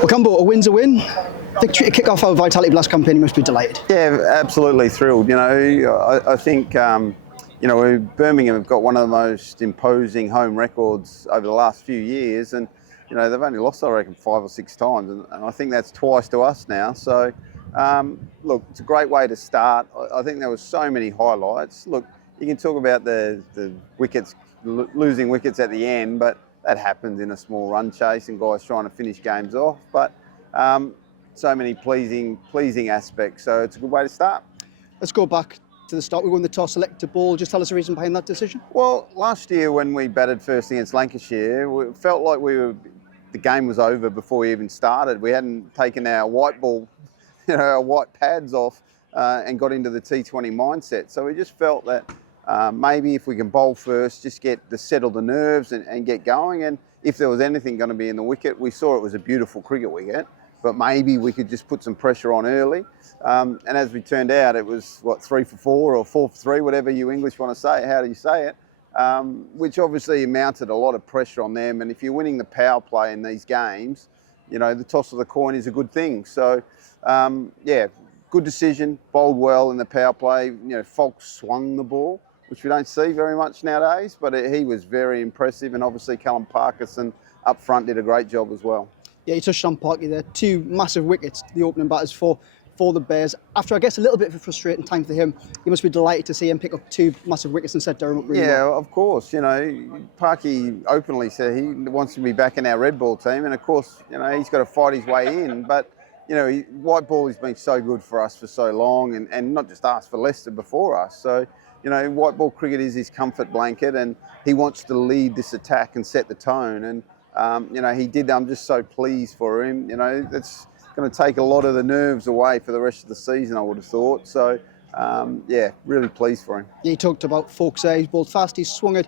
Well, Campbell, a win's a win. Victory to kick off our Vitality Blast campaign, you must be delighted. Yeah, absolutely thrilled. You know, I think, Birmingham have got one of the most imposing home records over the last few years, and, you know, they've only lost, I reckon, 5 or 6 times, and I think that's twice to us now. So, look, it's a great way to start. I think there were so many highlights. Look, you can talk about the wickets, losing wickets at the end, but that happens in a small run chase and guys trying to finish games off. But so many pleasing aspects. So it's a good way to start. Let's go back to the start. We won the toss, selected ball. Just tell us the reason behind that decision. Well, last year when we batted first against Lancashire, we felt like the game was over before we even started. We hadn't taken our white ball, our white pads off and got into the T20 mindset. So we just felt that maybe if we can bowl first, just settle the nerves and get going. And if there was anything going to be in the wicket, we saw it was a beautiful cricket wicket, but maybe we could just put some pressure on early. And as we turned out, it was, 3 for 4 or 4 for 3, whatever you English want to say, how do you say it? Which obviously mounted a lot of pressure on them. And if you're winning the power play in these games, the toss of the coin is a good thing. So, good decision, bowled well in the power play. Falk swung the ball, which we don't see very much nowadays, but he was very impressive. And obviously Callum Parkinson up front did a great job as well. Yeah, you touched on Parky there. 2 massive wickets, the opening batters for the Bears. After, I guess, a little bit of a frustrating time for him, you must be delighted to see him pick up 2 massive wickets and set Durham up really well. Yeah, of course. Parky openly said he wants to be back in our red ball team, and of course, he's got to fight his way in. But white ball has been so good for us for so long, and not just us, for Leicester before us. So, white ball cricket is his comfort blanket, and he wants to lead this attack and set the tone. And he did. I'm just so pleased for him. That's going to take a lot of the nerves away for the rest of the season, I would have thought. So, really pleased for him. Yeah, you talked about Folks there. He's bowled fast, he's swung it.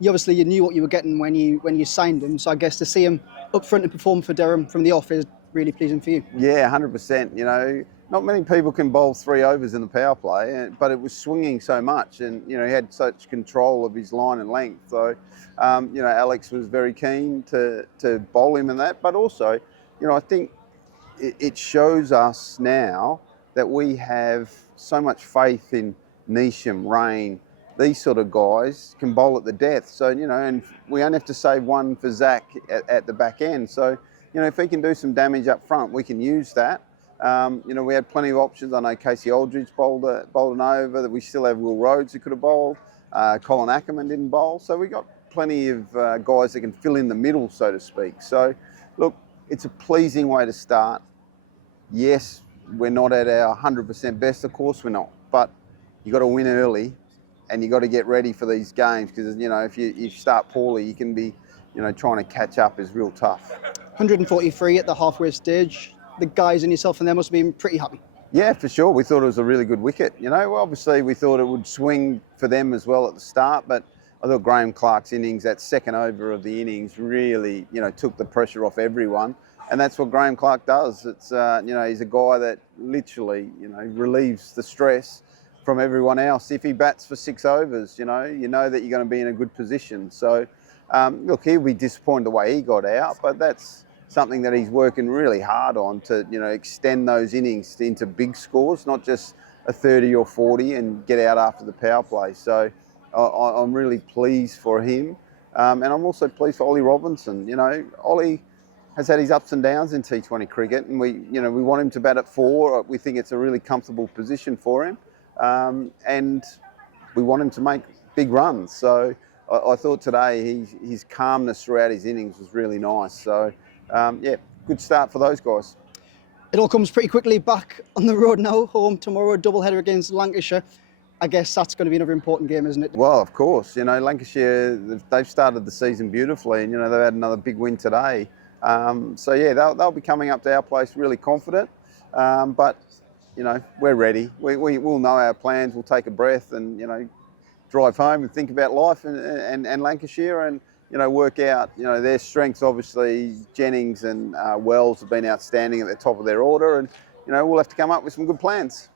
You knew what you were getting when you signed him. So I guess to see him up front and perform for Durham from the off is really pleasing for you. Yeah, 100%. Not many people can bowl 3 overs in the power play, but it was swinging so much, and he had such control of his line and length. So, Alex was very keen to bowl him in that. But also, I think it shows us now that we have so much faith in Neesham, Rain, these sort of guys can bowl at the death. So, and we only have to save one for Zach at the back end. So, if he can do some damage up front, we can use that. We had plenty of options. I know Casey Aldridge bowled an over. That we still have Will Rhodes who could have bowled. Colin Ackerman didn't bowl. So we got plenty of guys that can fill in the middle, so to speak. So, look, it's a pleasing way to start. Yes, we're not at our 100% best. Of course we're not. But you've got to win early, and you've got to get ready for these games because, if you start poorly, you can be, trying to catch up is real tough. 143 at the halfway stage. The guys and yourself and them must have been pretty happy. Yeah, for sure. We thought it was a really good wicket. Obviously we thought it would swing for them as well at the start, but I thought Graham Clark's innings, that second over of the innings, really, took the pressure off everyone. And that's what Graham Clark does. It's, he's a guy that literally, relieves the stress from everyone else. If he bats for 6 overs, you know that you're going to be in a good position. So, look, he'll be disappointed the way he got out, but that's something that he's working really hard on to, extend those innings into big scores, not just a 30 or 40 and get out after the power play. So I'm really pleased for him. And I'm also pleased for Ollie Robinson. Ollie has had his ups and downs in T20 cricket, and we want him to bat at 4. We think it's a really comfortable position for him. And we want him to make big runs. So I thought today his calmness throughout his innings was really nice. So, good start for those guys. It all comes pretty quickly back on the road now, home tomorrow, doubleheader against Lancashire. I guess that's going to be another important game, isn't it? Well, of course. Lancashire, they've started the season beautifully, and, they've had another big win today. They'll be coming up to our place really confident. But, we're ready. We'll know our plans. We'll take a breath and, drive home and think about life and Lancashire and, work out, their strengths. Obviously, Jennings and Wells have been outstanding at the top of their order, and, we'll have to come up with some good plans.